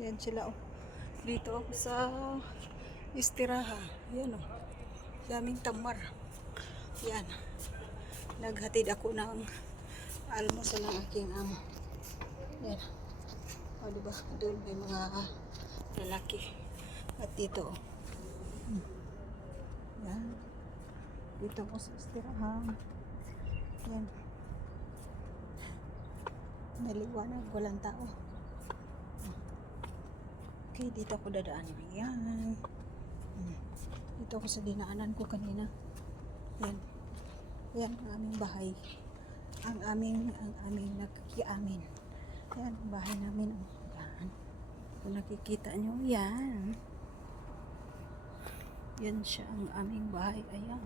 Yan sila oh. Dito ako sa istiraha. Yan oh. Daming tamar. Yan. Naghatid ako ng almusal ng aking amo. Yan. O diba? Doon may mga lalaki. At dito oh. Yan. Dito ako sa istirahan. Yan. Naliwanag. Walang tao. Okay, dito ako dadaan. Yan. Dito ako sa dinaanan ko kanina. Yan. Yan ang aming bahay. Ang aming nagkikiamin. Yan, ang bahay namin. Yan. Kung nakikita nyo, yan. Yan siya ang aming bahay. Ayan.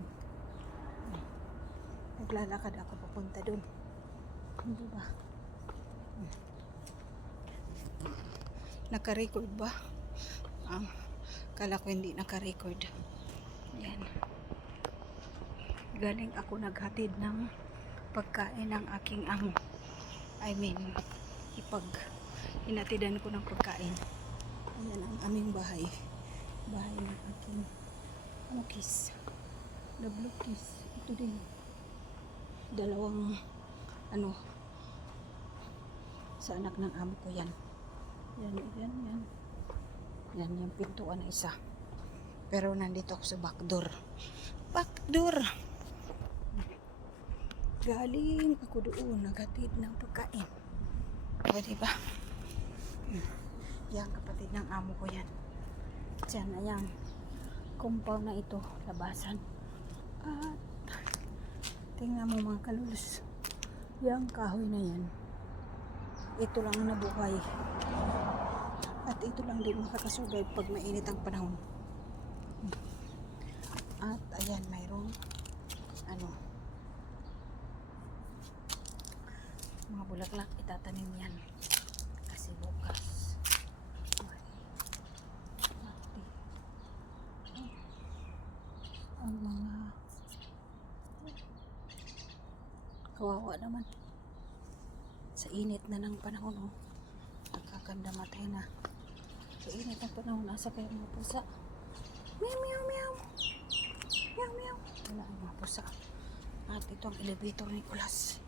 Naglalakad ako papunta dun. Hindi ba? Naka-record ba? Kala ko hindi naka-record. Yan. Galing ako naghatid ng pagkain ng aking amo. Hinatidan ko ng pagkain. Ayan ang aming bahay. Bahay ng aking kiss. The blue kiss. Ito din. Dalawang sa anak ng amo ko yan. Yan. Yan yung pintuan na isa. Pero nandito ako sa backdoor. Backdoor! Galing ako doon, naghatid ng pagkain. O, diba? Yan, kapatid ng amo ko yan. Diyan, ayan. Compound na ito, labasan. At, tingnan mo mga kalulus. Yang kahoy na yan. Ito lang ang nabuhay. At ito lang din makakasurvive pag mainit ang panahon. At ayan, mayroong mga bulaklak, itatanim yan kasi bukas ang mga kawawa naman sa init na ng panahon. Nakakandamate na sa init ng panahon. Nasa kayo mga pusa. Meow meow meow meow meow. Wala ang mga pusa. At ito ang elevator ni Nicolas.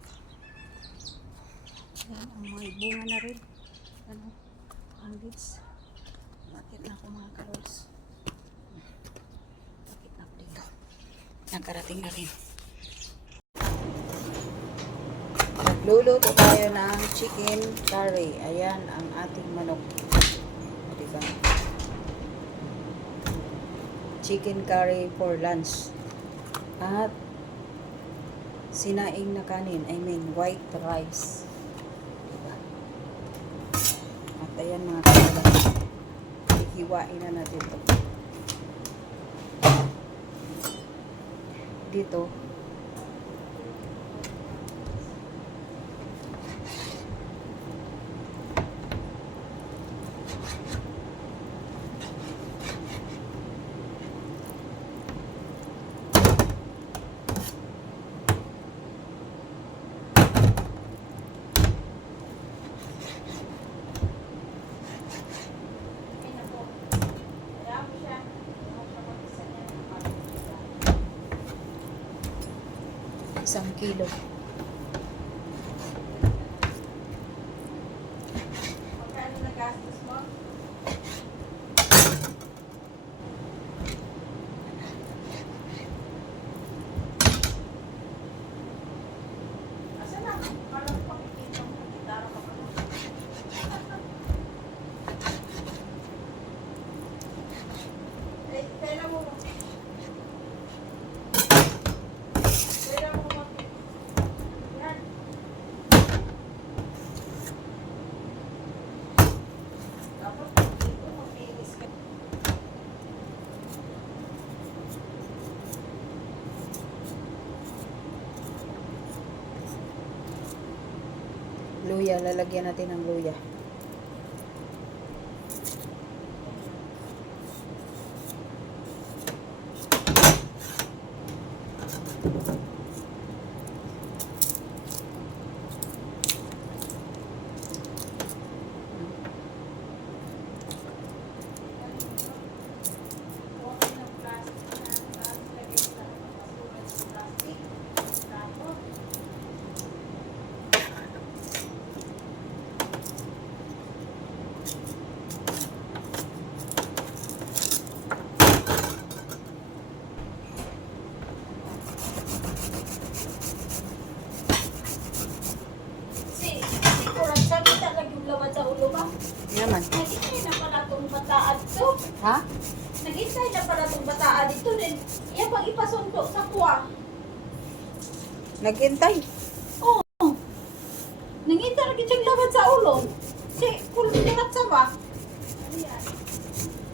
Yan, ang may bunga na rin. Ang leaves. Bakit na ako mga karols? Bakit na ako dito? Nakarating na rin. Nagluluto tayo ng chicken curry. Ayan ang ating manok. Diba? Chicken curry for lunch. At sinaing na kanin. White rice. Ayan mga kapatid, hihiwain na natin ito. Dito, isang kilo. Magkano na gastos mo? Asa na? Parang pakikita mo. Gitara pa pa. Tela mo. Luya, lalagyan natin ng luya. Naman. Nag-intay na pala itong bataan to. Ha? Nag-intay na pala itong bataan dito din. Iya pang ipasundo sa kuwa. Naghintay. Oo. Nangintay na kitang laban sa ulo. Si kulunat sa ba?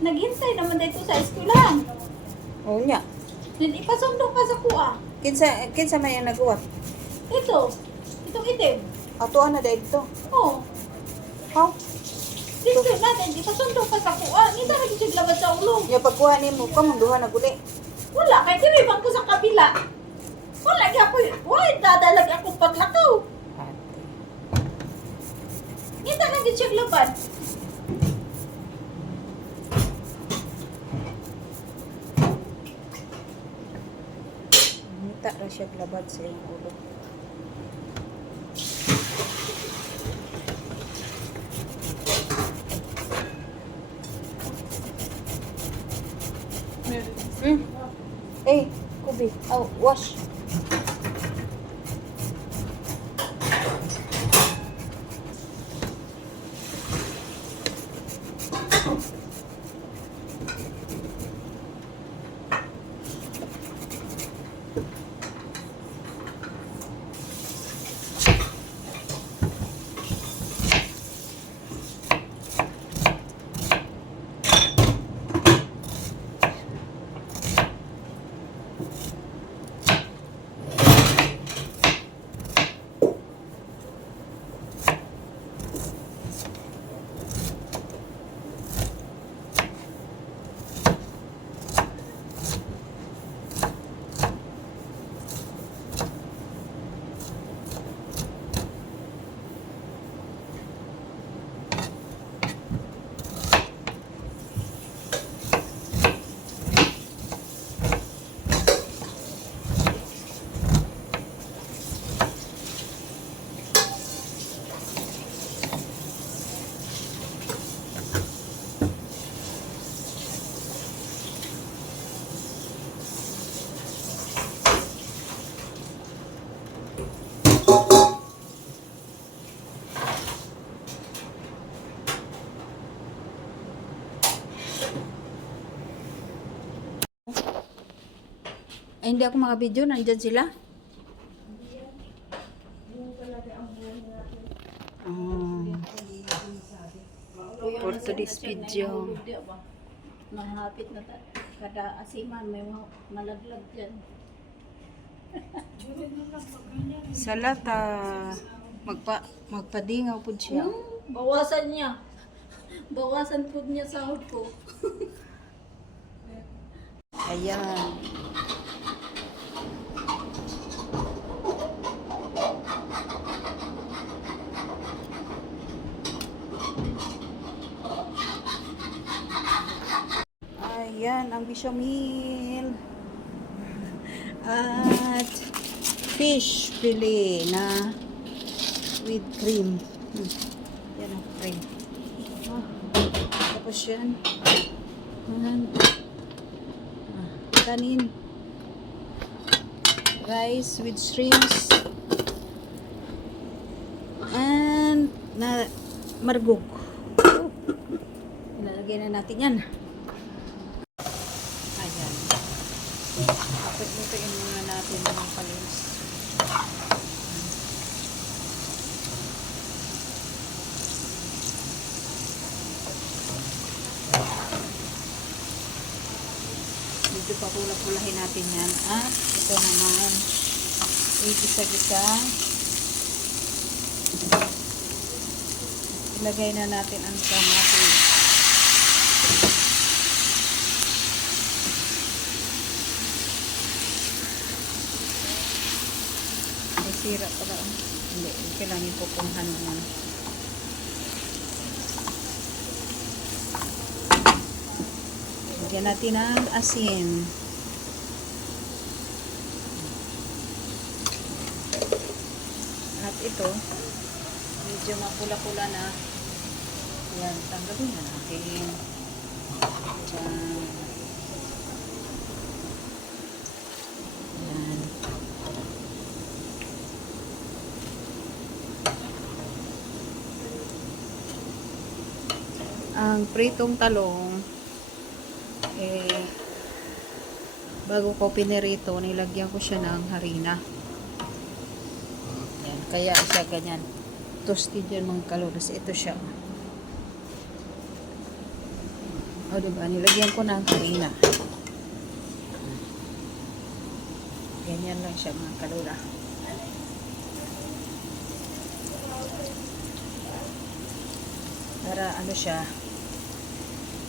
Naghintay naman dito sa eskwelahan. Oo niya. Then ipasundo pa sa kuwa. Kinsa man yung nagawa? Ito. Itong itim. Ato na dito. Oo. How? Dito natin. Ipasundo pa sa kuwa. Ngintay na kitang laban sa ulo. Yung pagkuha ni mo, kamunduhan na guli. Wala. Kaya kinibang ko sa kabila. Wala. Kaya ako. Wala. Dadalag akong paglakaw. Ngintay na kitang laban. Nita na siya labad sa iyong ulo. Hey, Kubi. Oh, wash. Ay, hindi ako makabidyo. Nandyan sila. For today's video. Mahapit na kada asiman may malaglag dyan. Sa lata, magpadingaw po siya. Bawasan niya. Bawasan po niya sahod ko. Ayan. Ayan, ang bisyo meal. At fish fillet na with cream. Yan ang cream. Tapos yan. Ayan. Kanin. Rice with shrimps. And na margog. Ilalagay na natin yan. Ayan. Kapit-lutuin muna natin mga palins. Medyo papula-pulahin natin yan. At ito naman, igisa-gisa. Ilagay na natin ang kamatis. May sira pala. Hindi, kailangan ipupunghan naman. Lagyan natin ang asin. At ito, medyo mapula-pula na. Yan, tanggapin na natin. Diyan. Yan. Ang pritong talong, bago ko pinirito, nilagyan ko siya ng harina. Yan, kaya siya ganyan. Toasted yan mga kaloros. Ito siya. O, diba? Nilagyan ko ng harina. Ganyan lang siya mga kalora. Para ano siya,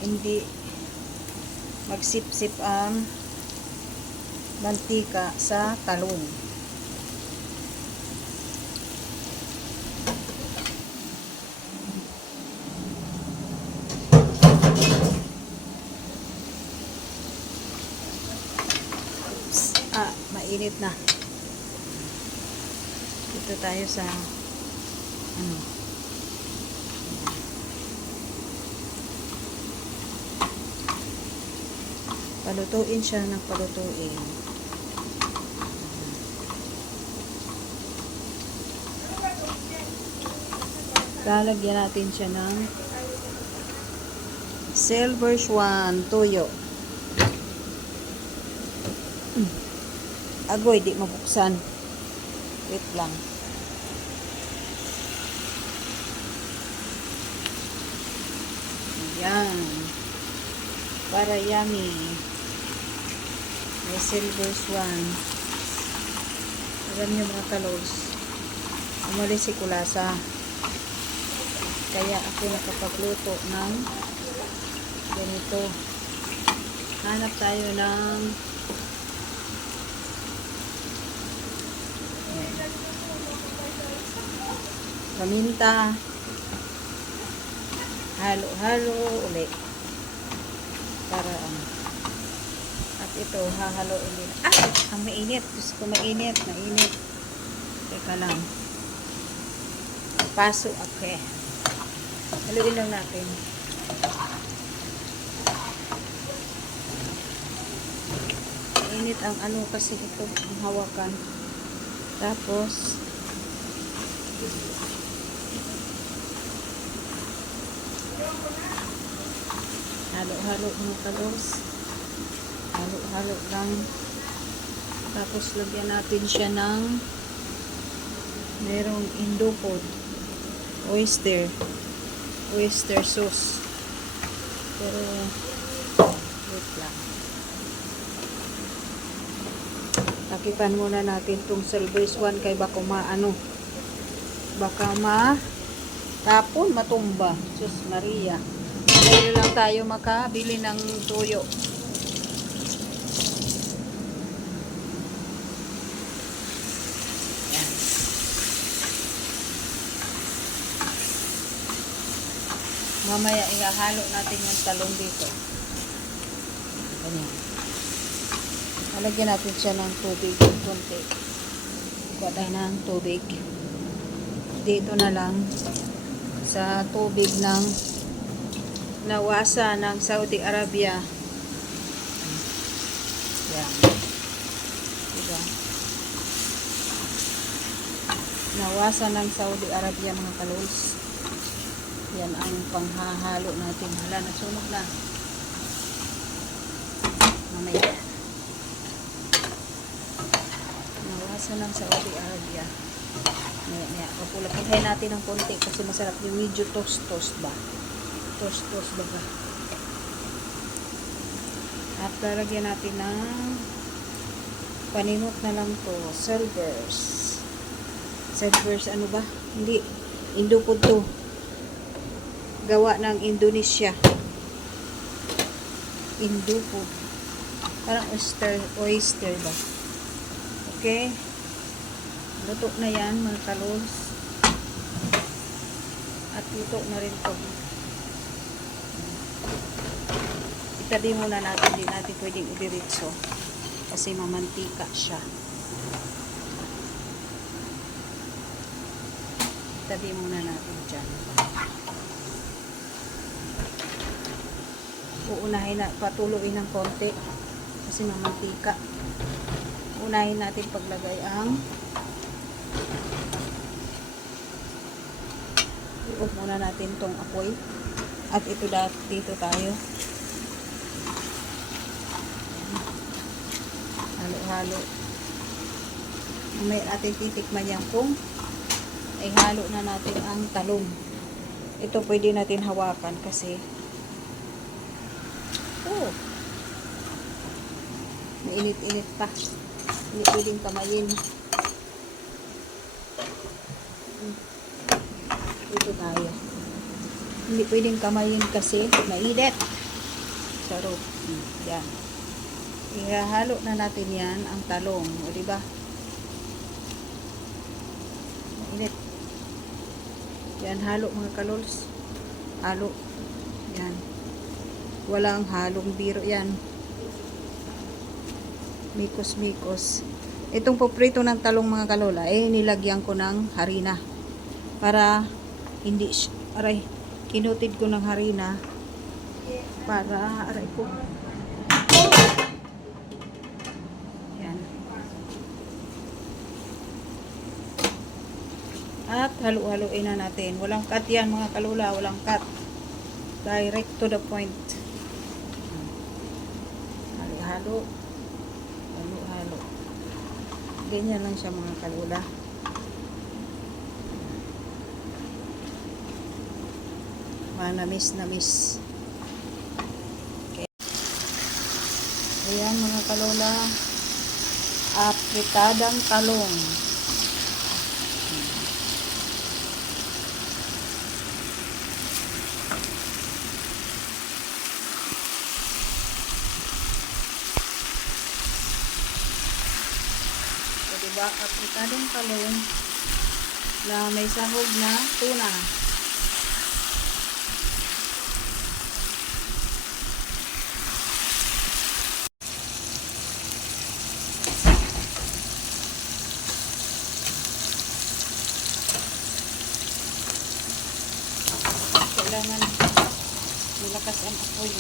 hindi magsip-sip ang mantika sa talong. Mainit na. Dito tayo sa ano, palutuin siya ng palutuin. Lalagyan natin siya ng silver swan toyo. Agoy, di mabuksan. Wait lang. Ayan. Para yummy. May silver swan. Alam niyo mga kalos, umalis si kulasa. Kaya ako nakapagluto ng ganito. Hanap tayo ng paminta, halo-halo ulit para at ito hahaloin din. Ang mainit, gusto ko mainit. Teka lang, paso. Okay, haluin lang natin. Mainit ang ano kasi ito, ang hawakan. Tapos halo-halo mga kalos. Halo-halo lang. Tapos lagyan natin siya ng merong Indopod oyster sauce. Pero wait lang. Takipan muna natin tong silver swan kay baka baka tapon, matumba. Sus Maria. Dahil lang tayo makabili ng tuyo. Yan. Mamaya ihahalo natin yung talong dito. Ganyan. Halagyan natin siya ng tubig konti. Kuha tayo ng tubig. Dito na lang sa tubig ng nawasa ng Saudi Arabia. Yan. Diba? Nawasa ng Saudi Arabia mga kalos. Yan ang panghahalo natin. Hala, nasunog na. Mamaya. Nawasa ng Saudi Arabia. Maya. Papulapin natin ng konti kasi masarap yung medyo toast ba. Toast baga. At lalagyan natin ng paninot na lang to. Silvers ano ba? Hindi. Indopod to. Gawa ng Indonesia. Indopod. Parang oyster ba? Okay. Luto na yan mga kalos. At luto na rin to. Itabi muna natin, hindi natin pwedeng idiritso kasi mamantika siya. Itabi muna natin dyan. Uunahin na, patuloy ng konti kasi mamantika. Unahin natin paglagay ang i-off muna natin tong apoy At ito dito tayo. Halo-halo. May ating titikman yan kung ay halo na natin ang talong. Ito pwede natin hawakan kasi mainit-init pa. Hindi pwedeng kamayin. Ito tayo. Hindi pwedeng kamayin kasi mainit. Sarap. Yan. Ihahalo na natin yan ang talong. O diba? Mainit. Yan, halo mga kalols. Halo. Yan. Walang halong biro yan. Mikos-mikos. Itong poprito ng talong mga kalola, nilagyan ko ng harina. Para hindi, kinutid ko ng harina. Para, aray ko. Yan. At halu-haluin na natin. Walang cut yan mga kalola, walang cut. Direct to the point. Halo-halo. Halo-halo. Ganyan lang siya mga kalula. Manamis-namis. Okay. Ayan mga kalula. Apritadang talong. Diba, apritadong talong na may sahog na tuna. Kailangan malakas ang apoy.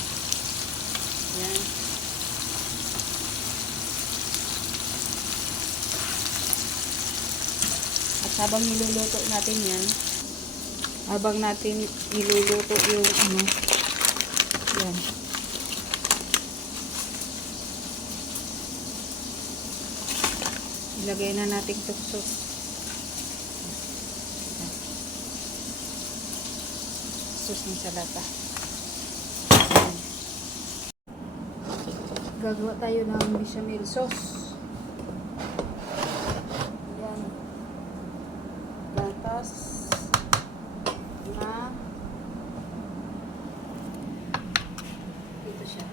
Yan. Habang niluluto natin yan, habang natin niluluto yung yan. Ilagay na natin tuksok. Sus ng salata. Gagawa tayo ng bechamel sauce. Na ito siya.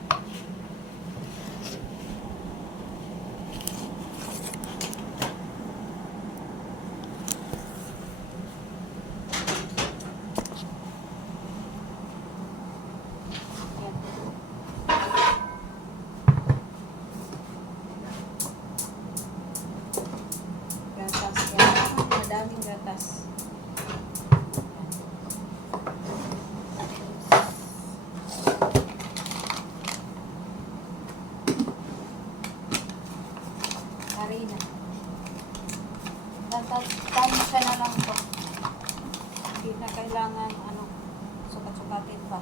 Gatas yan. Madaming gatas. Harina. Tansya na lang to. Hindi na kailangan sukat-sukatin pa.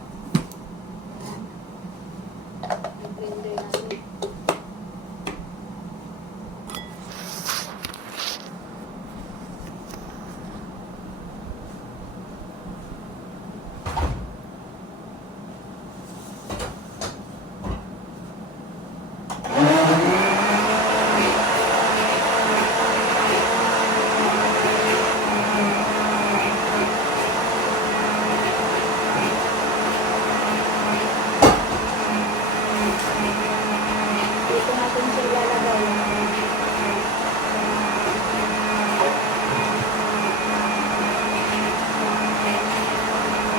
I-blender natin. Dito natin siya ilalagay.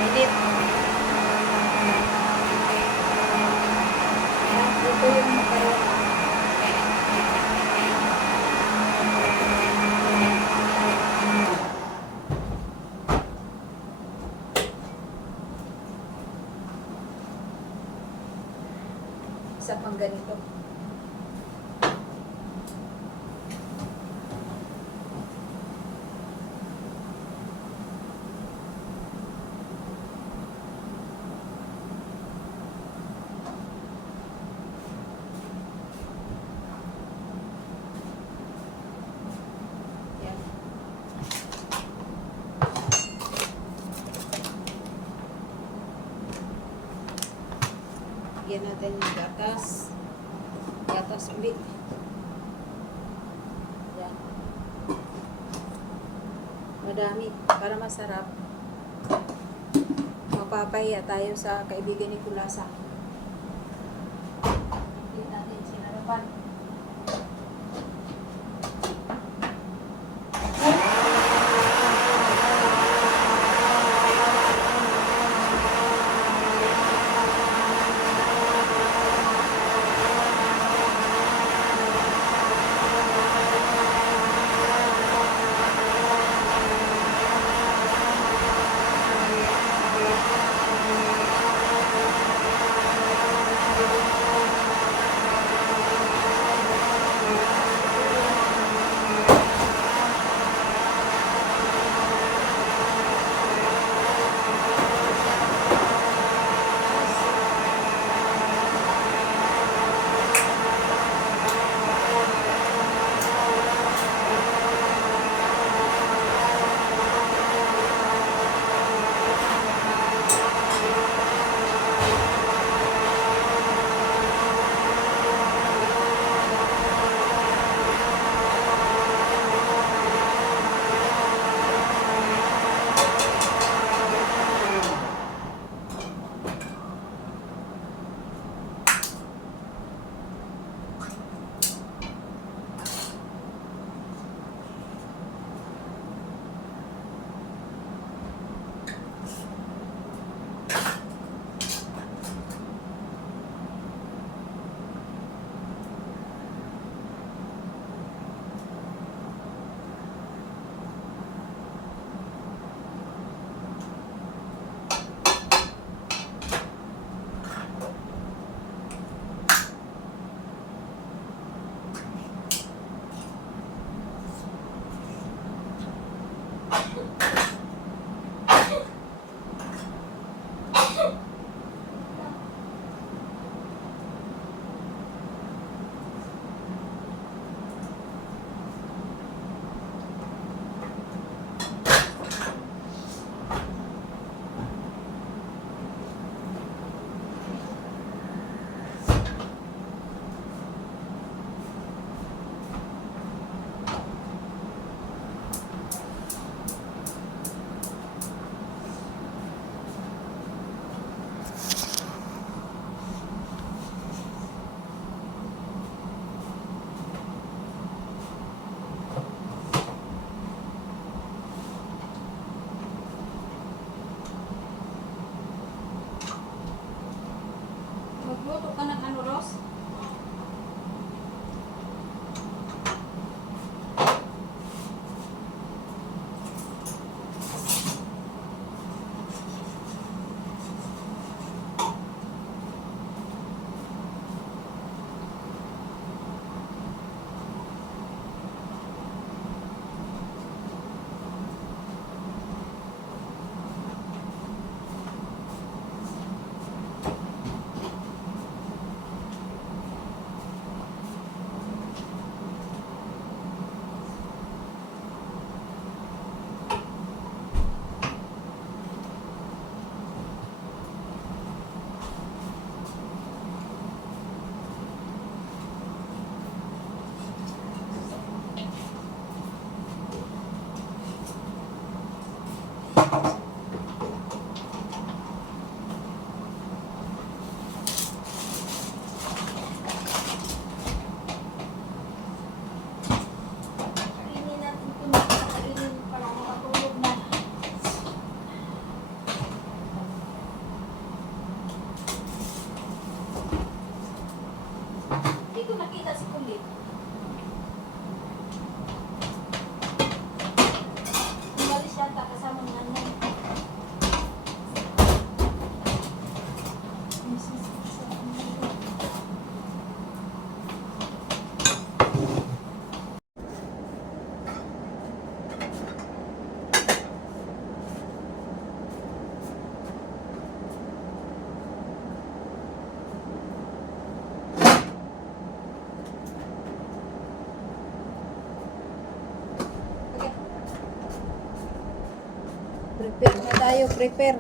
Edit. Ito yung makarona. Isa pang ganito. Lagyan natin yung gatas. Gatas ulit. Yan. Madami para masarap. Mapapahiya tayo sa kaibigan ni Kulasa. Hindi natin sinarapan. Magluto ka ng ano, Ros? Kainin natin ito na kainin para makatulog na. Hindi ko nakita si Kulit. Umalis yata kasama ng nanay. Prepare na tayo, prepare.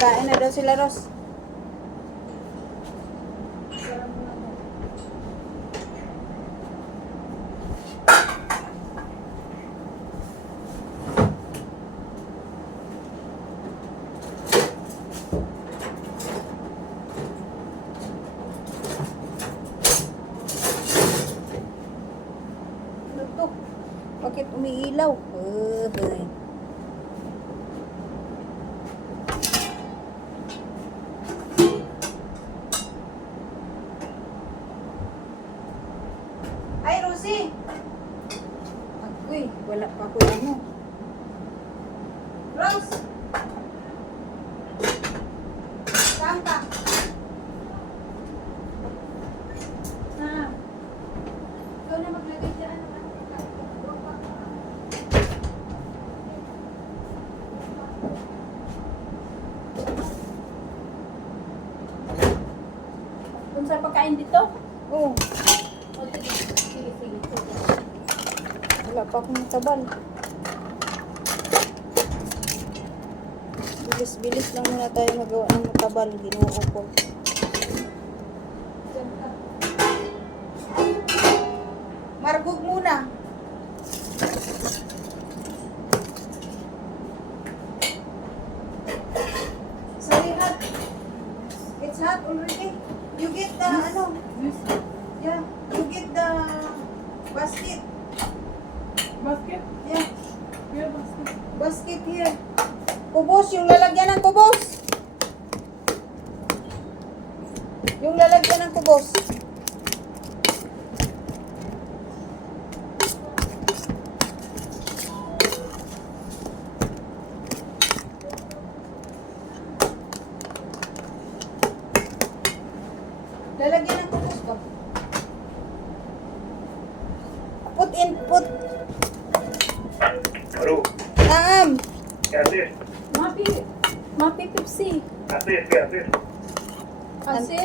Kain na daw sila, Ros. Umiilaw. Bay. Ay, Rosie! Agoy, wala pa ako ano. Rose! Saan ka? Ikaw na maglagay dyan. Kung sa pagkain dito? Oh, O, sige. Sige, sige. wala pa akong tabal. Bilis-bilis lang muna tayo magawa ng matabal. Ginoo ko. Diyan ka. Margog muna. Sorry, hot. It's hot already. You get the, ano? Yeah, you get the basket. Basket? Yeah, Where basket? basket here. Kubos, yung lalagyan ng kubos. Yung lalagyan ng kubos. Lalagyan ng kubos ko. Put in, put. الو Naam. يا عزيز Mapi Pepsi. عزيز يا عزيز Kasi,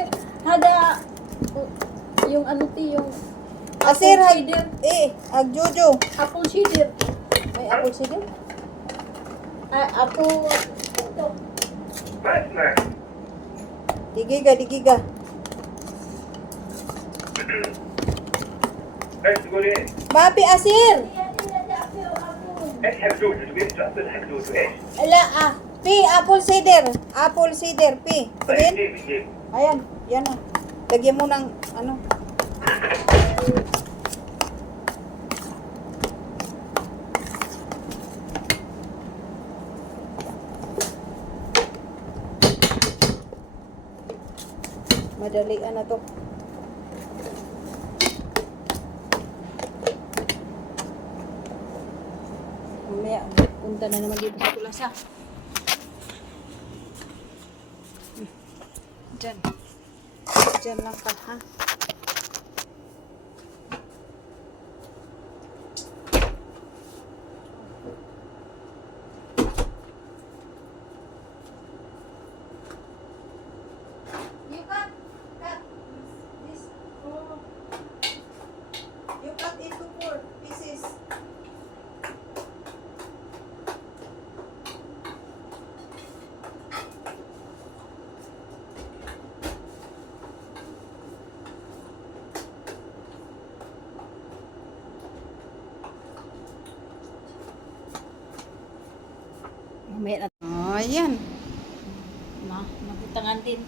hada, yung ano ti, yung Asir, apple hag, cider. agjojo. Apple cider. May apple cider? Apple, ito. ما اسمعك Digiga, digiga. ايش تقولين؟ Mapi, asir. ايش حق جوجو تبين تعطيني حق جوجو ايش؟ Ala, Pi, apple cider. Apple cider, Pi. طيب Tigin? جيب جيب Ayan, yan na. Lagyan mo ng, ano. Madalian na to. Mamaya, punta na naman dito sa kulasa. Diyan. Diyan lang ka, ha? You cut this. You cut into 4 pieces. Mamaya na. Oh, yan. Nabutangan din.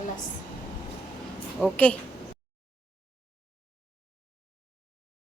Alas. Okay.